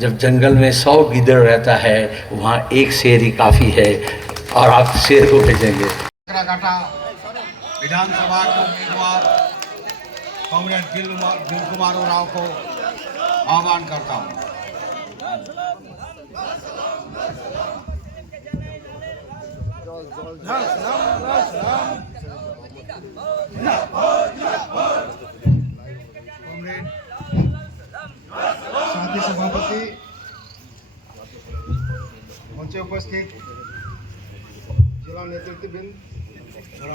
जब जंगल में 100 गीदड़ रहता है वहाँ एक शेर ही काफ़ी है और आप शेर को भेजेंगे। काटा विधानसभा के उम्मीदवार कॉमरेड दिल कुमार राव को आह्वान करता हूँ। कॉमरेड साथी सभापति मंचे उपस्थित जिला नेतृत्वबृंद और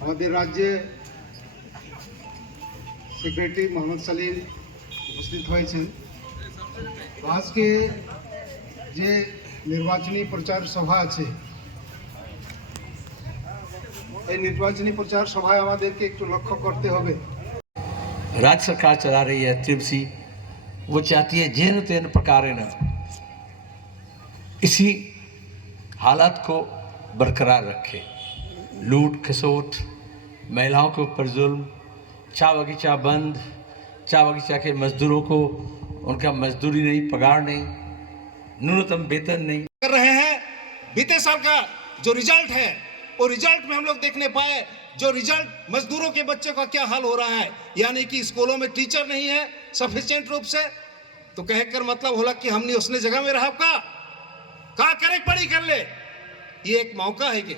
हमारे राज्य सेक्रेटरी मोहम्मद सलीम उपस्थित হয়েছেন। आज के যে নির্বাচনী প্রচার সভা আছে এই নির্বাচনী প্রচার সভায় আমাদেরকে একটু লক্ষ্য করতে হবে। राज्य सरकार चला रही है त्रिपसी, वो चाहती है जेन तेन प्रकार इसी हालात को बरकरार रखे। लूट खसोट, महिलाओं के ऊपर जुल्म, चा बगीचा बंद, चा बगीचा के मजदूरों को उनका मजदूरी नहीं, पगार नहीं, न्यूनतम वेतन नहीं कर रहे हैं। बीते साल का जो रिजल्ट है वो रिजल्ट में हम लोग देखने पाए जो रिजल्ट मजदूरों के बच्चों का क्या हाल हो रहा है, यानी कि स्कूलों में टीचर नहीं है सफिशिएंट रूप से। तो कहकर मतलब होला कि हमने उसने जगह में रहा का करे पड़ी कर ले। ये एक मौका है कि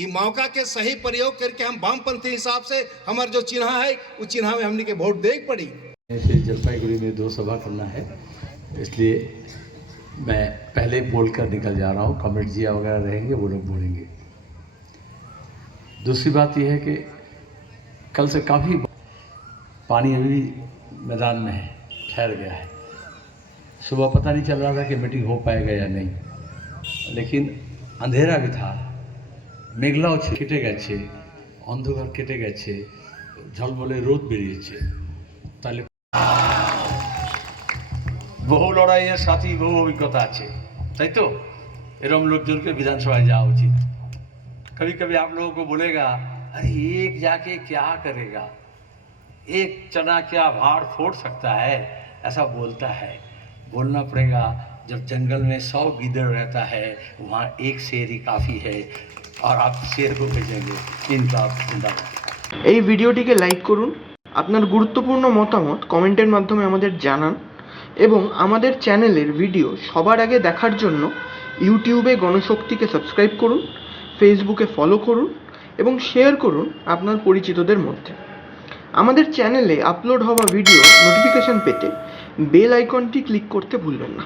ये मौका के सही प्रयोग करके हम वामपंथी हिसाब से हमारे जो चिन्ह है उस चिन्ह में हमने के वोट दे पड़ी। जलपाईगुड़ी में 2 सभा करना है, इसलिए मैं पहले बोलकर निकल जा रहा हूँ। कॉमरेड जिया वगैरह रहेंगे, वो लोग बोलेंगे। दूसरी बात यह है कि कल से काफ़ी पानी अभी मैदान में है, ठहर गया है। सुबह पता नहीं चल रहा था कि मीटिंग हो पाएगा या नहीं, लेकिन अंधेरा भी था, मेघलाओ केटे গেছে, অন্ধকার কেটে গেছে, ঝলমলে রোদ বেরিয়েছে। তাহলে বহু লড়াইয়ের সাথী বহু অভিজ্ঞতা আছে, তাই তো? এরকম লোকজনকে বিধানসভায় যাওয়া উচিত। कभी कभी आप लोगों को बोलेगा, अरे एक जाके क्या करेगा, एक चना क्या भाड़ फोड़ सकता है, ऐसा बोलता है। बोलना पड़ेगा, जब जंगल में 100 गीदड़ रहता है वहाँ एक शेर ही काफ़ी है और आप शेर को भेजेंगे। इनका जिंदाबाद। এই ভিডিওটিকে লাইক করুন, আপনার গুরুত্বপূর্ণ মতামত কমেন্টের মাধ্যমে আমাদের জানান এবং আমাদের চ্যানেলের ভিডিও সবার আগে দেখার জন্য ইউটিউবে গণশক্তিকে সাবস্ক্রাইব করুন, ফেসবুকে ফলো করুন এবং শেয়ার করুন আপনার পরিচিতদের মধ্যে। আমাদের চ্যানেলে আপলোড হওয়া ভিডিও নোটিফিকেশন পেতে বেল আইকনটি ক্লিক করতে ভুলবেন না।